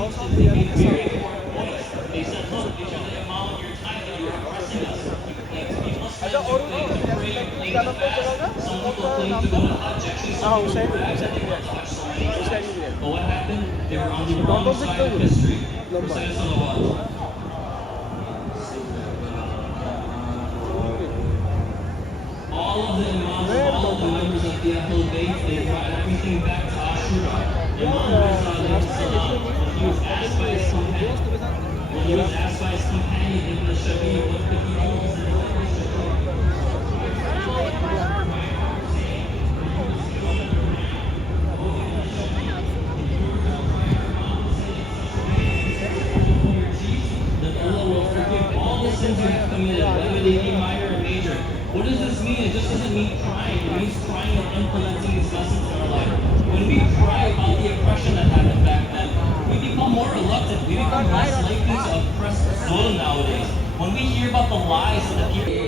They made very important points. They said, look, these are the amount of your time that you're oppressing us. Like Muslims, you claim to pray, you claim to fast. Some people claim to go to Hajj. Actually, some people were actually going to Hajj so many times. But what happened? They were on the wrong side of history. Recite salawat. All of the imams, all of the members of the Ahlul Bayt, they brought everything back to Ashura. Imam Mirza alayhi salam, when he was asked by his companion, Ibn Shabi, what could he do? That Allah will forgive all the sins you have committed, whether they be minor or major. What does this mean? It just doesn't mean crying. It means crying and implementing these lessons in our life. When we cry about the oppression that happened back then, we become more reluctant. We become less likely to oppress Zulm nowadays. When we hear about the lies of the people.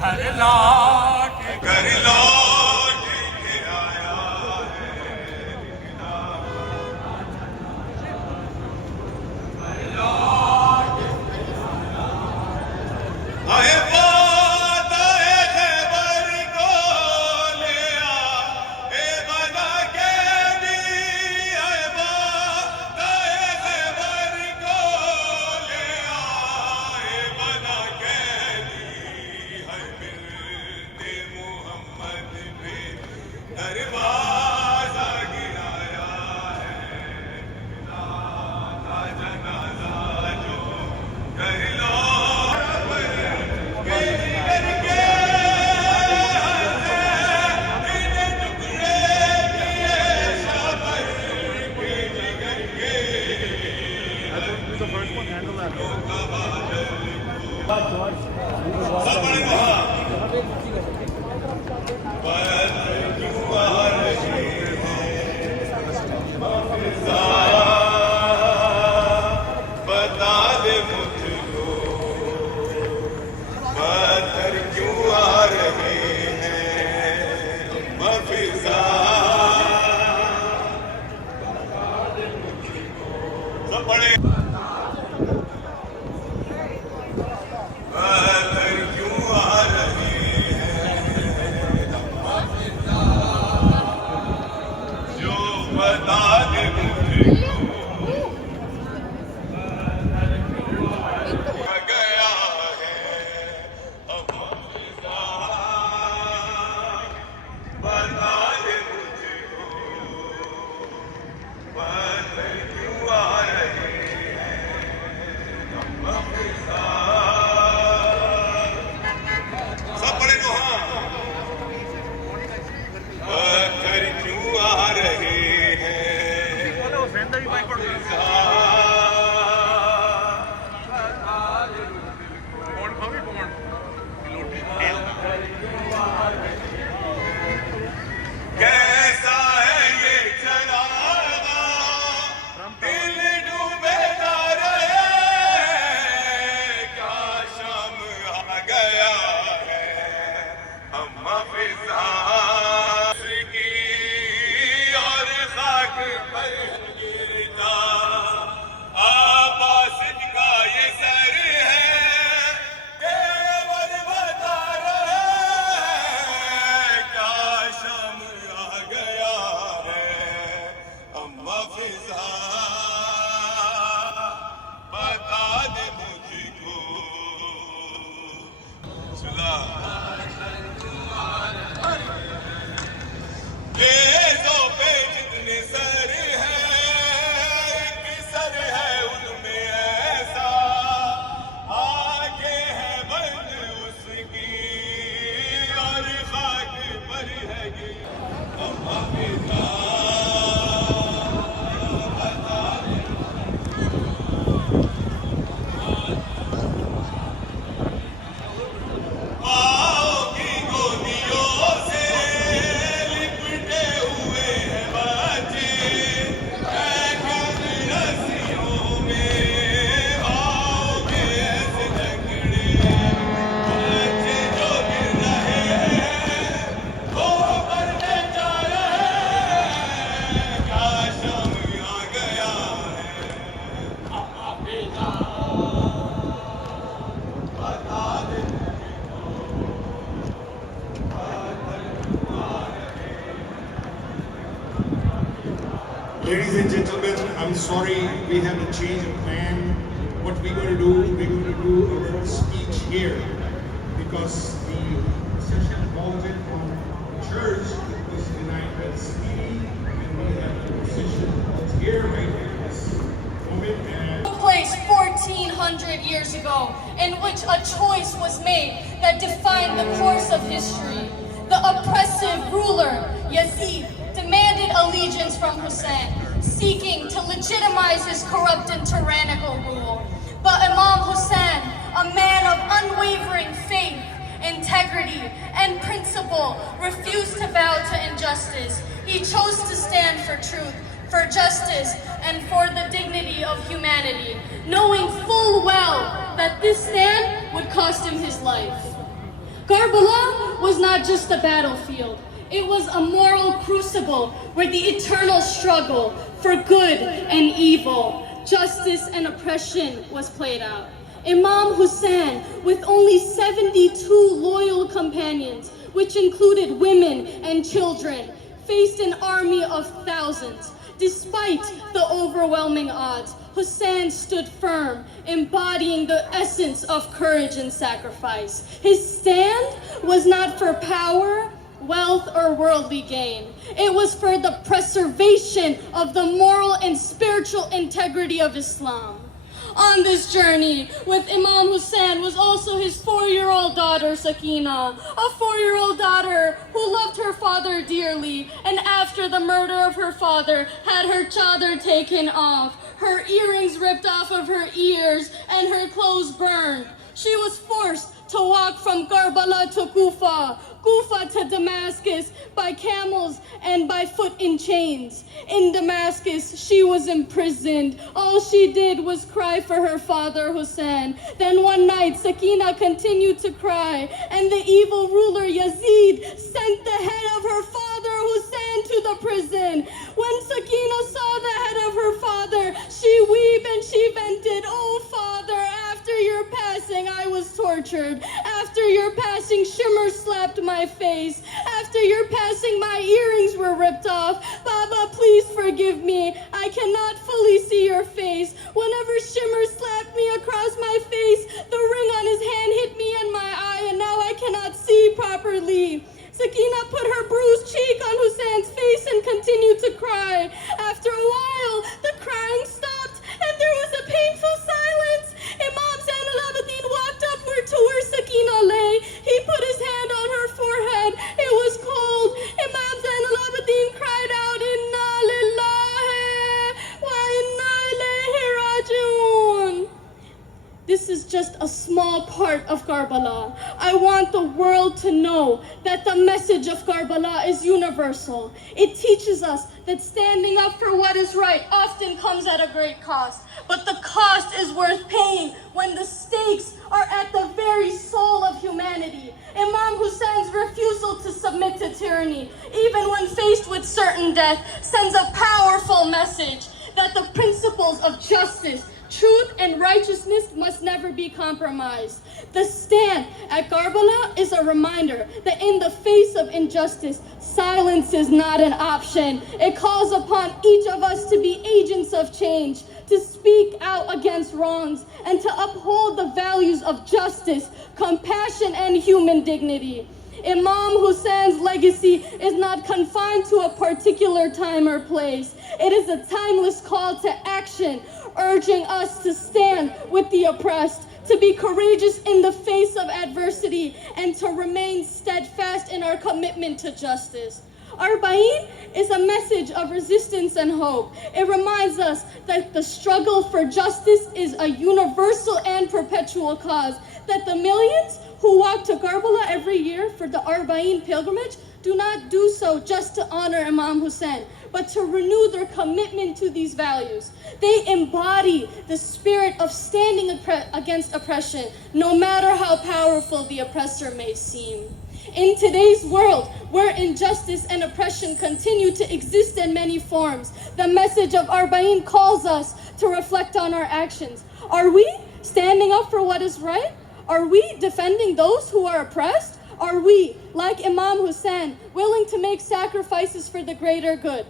घर लौट के आया आए बात आए खैबर को ले ए बना के दी आए बात आए खैबर को ले ए बना के दी है मिलते मोहम्मद पे दरवाजा गिराया है का जनाजा जो कर लो बता दे मुझको पत्थर क्यों आ रहे हैं मफिजा सब पढ़े पत्थर क्यों आ रहे हैं मफिजा जो बता दे मुझको गया है अब मफिजा बता दे मुझको पत्थर क्यों आ रहे हैं मफिजा सब पढ़े जो हाँ पत्थर क्यों आ रहे हैं मफिजा कैसा है ये चरागा दिल डूबे जा रहे क्या शाम आ गया है हम मफिजा की और खाक पर गिरता आबासित का ये सर है केवल बता रहे क्या शाम आ गया है हम मफिजा बता दे मुझको सुना बेजों पे जितने सर हैं एक सर है उनमें ऐसा आगे है बंद उसकी और खाक पर है गी हम मफिजा बता दे माओ की गोदियों से लिपटे हुए हैं बच्चे कैद रस्सियों में आओगे ऐसे जकड़े बच्चे जो गिर रहे हैं वो मरने जा रहे हैं क्या शाम आ गया है हाफिजा बता दे Ladies and gentlemen, I'm sorry we have a change of plan. What we're going to do, we're going to do a little speech here because the session halted from church was denied by the city, and we have a session that's here right here this moment. And took place 1400 years ago, in which a choice was made that defined the course of history. The oppressive ruler, Yazid, demanded allegiance from Hussein, seeking to legitimize his corrupt and tyrannical rule. But Imam Hussein, a man of unwavering faith, integrity, and principle, refused to bow to injustice. He chose to stand for truth, for justice, and for the dignity of humanity, knowing full well that this stand would cost him his life. Karbala was not just a battlefield. It was a moral crucible where the eternal struggle for good and evil, justice and oppression was played out. Imam Hussein, with only 72 loyal companions, which included women and children, faced an army of thousands. Despite the overwhelming odds, Hussein stood firm, embodying the essence of courage and sacrifice. His stand was not for power, wealth, or worldly gain. It was for the preservation of the moral and spiritual integrity of Islam. On this journey with Imam Hussein was also his 4-year-old daughter, Sakina, a 4-year-old daughter who loved her father dearly, and after the murder of her father, had her chadar taken off, her earrings ripped off of her ears, and her clothes burned. She was forced to walk from Karbala to Kufa, Kufa to Damascus, by camels and by foot in chains. In Damascus, she was imprisoned. All she did was cry for her father, Hussein. Then one night, Sakina continued to cry, and the evil ruler Yazid sent the head of her father, Hussein, to the prison. When Sakina saw the head of her father, she wept and she vented, "Oh, father, after your passing, I was tortured. After your passing, Shimmer slapped my face. After your passing, my earrings were ripped off. Baba, please forgive me. I cannot fully see your face. Whenever Shimmer slapped me across my face, the ring on his hand hit me in my eye, and now I cannot see properly." Sakina put her bruised cheek on Hussein's face and continued to cry. After a while, the crying stopped, and there was a painful silence. Imam Zain al-Abidin walked upward to where Sakina lay. He put his hand on her forehead. It was cold. Imam Zain al-Abidin cried out, "Inna lillahi wa inna ilayhi raji'un." This is just a small part of Karbala. I want the world to know that the message of Karbala is universal. It teaches us that standing up for what is right often comes at a great cost. But the cost is worth paying when the stakes are at the very soul of humanity. Imam Hussein's refusal to submit to tyranny, even when faced with certain death, sends a powerful message that the principles of justice, truth, and righteousness must never be compromised. The stand at Karbala is a reminder that in the face of injustice, silence is not an option. It calls upon each of us to be agents of change, to speak out against wrongs, and to uphold the values of justice, compassion, and human dignity. Imam Hussein's legacy is not confined to a particular time or place. It is a timeless call to action, urging us to stand with the oppressed, to be courageous in the face of adversity, and to remain steadfast in our commitment to justice. Arbaeen is a message of resistance and hope. It reminds us that the struggle for justice is a universal and perpetual cause, that the millions who walk to Karbala every year for the Arbaeen pilgrimage do not do so just to honor Imam Hussein, but to renew their commitment to these values. They embody the spirit of standing against oppression, no matter how powerful the oppressor may seem. In today's world, where injustice and oppression continue to exist in many forms, the message of Arbaeen calls us to reflect on our actions. Are we standing up for what is right? Are we defending those who are oppressed? Are we, like Imam Hussein, willing to make sacrifices for the greater good?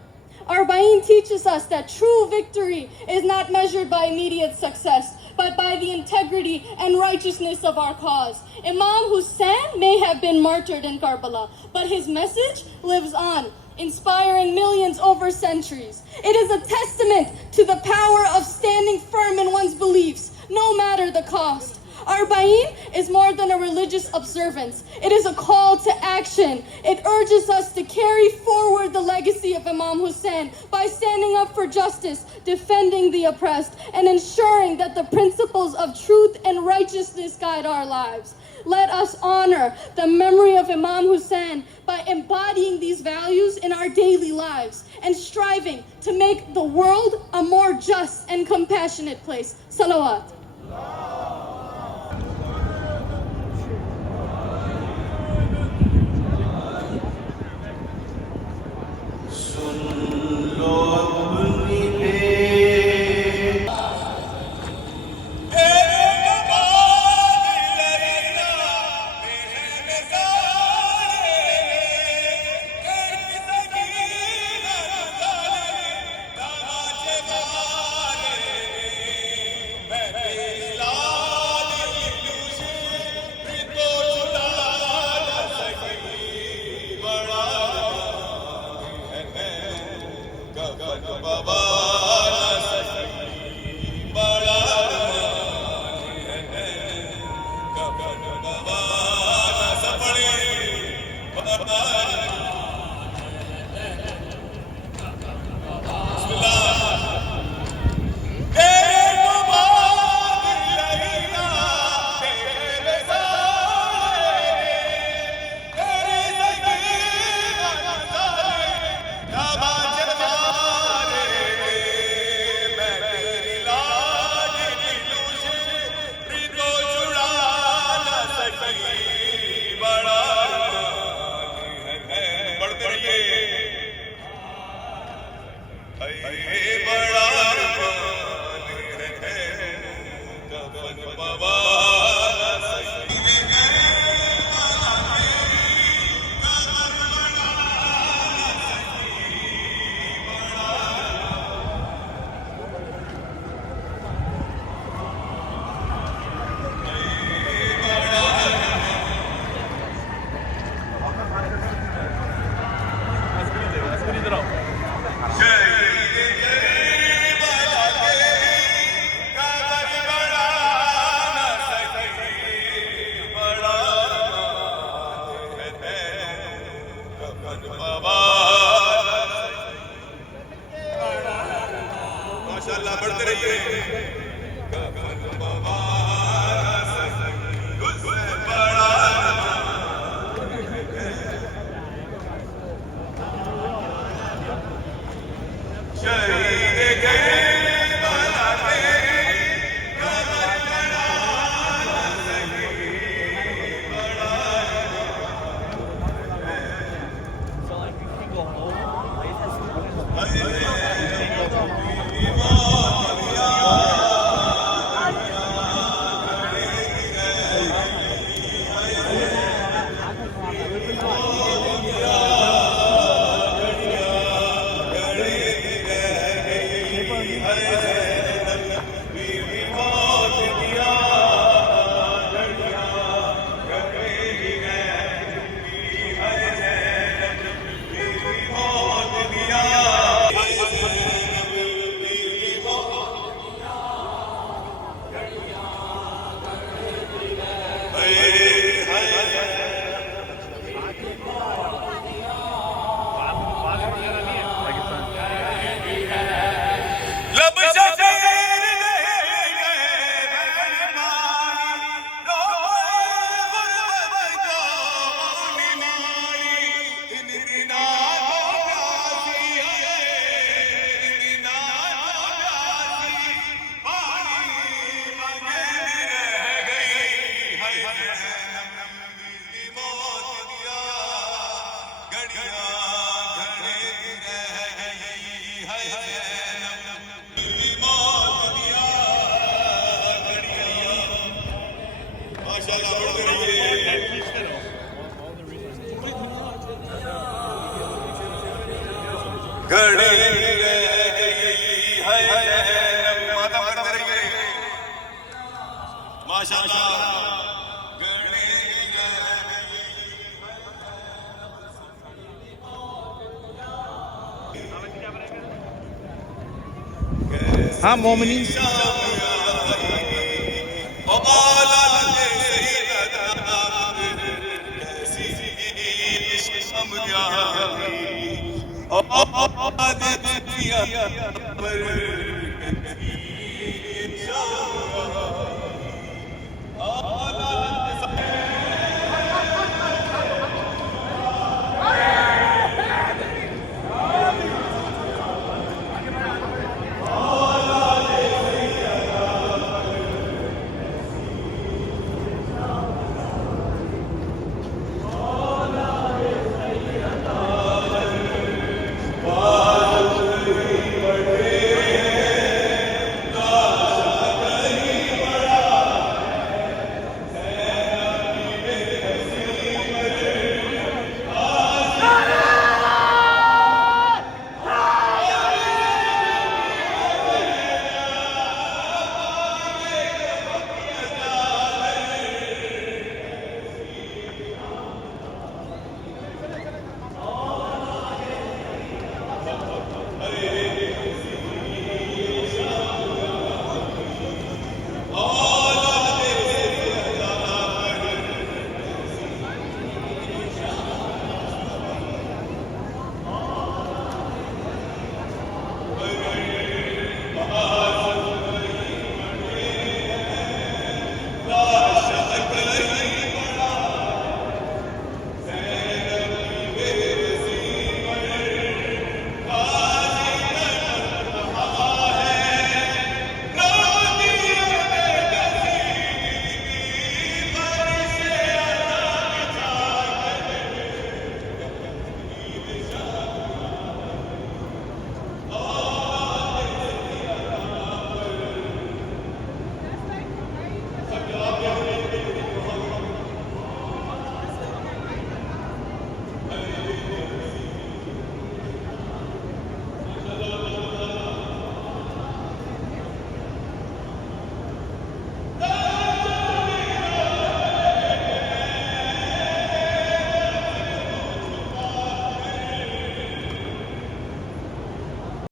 Arbaeen teaches us that true victory is not measured by immediate success, but by the integrity and righteousness of our cause. Imam Hussein may have been martyred in Karbala, but his message lives on, inspiring millions over centuries. It is a testament to the power of standing firm in one's beliefs, no matter the cost. Arbaeen is more than a religious observance. It is a call to action. It urges us to carry forward the legacy of Imam Hussein by standing up for justice, defending the oppressed, and ensuring that the principles of truth and righteousness guide our lives. Let us honor the memory of Imam Hussein by embodying these values in our daily lives and striving to make the world a more just and compassionate place. Salawat. सही बड़ा बढ़ते रहिए बड़ा कफन बाबा माशाअल्लाह बढ़ते रहिए हाँ मोमिनीन और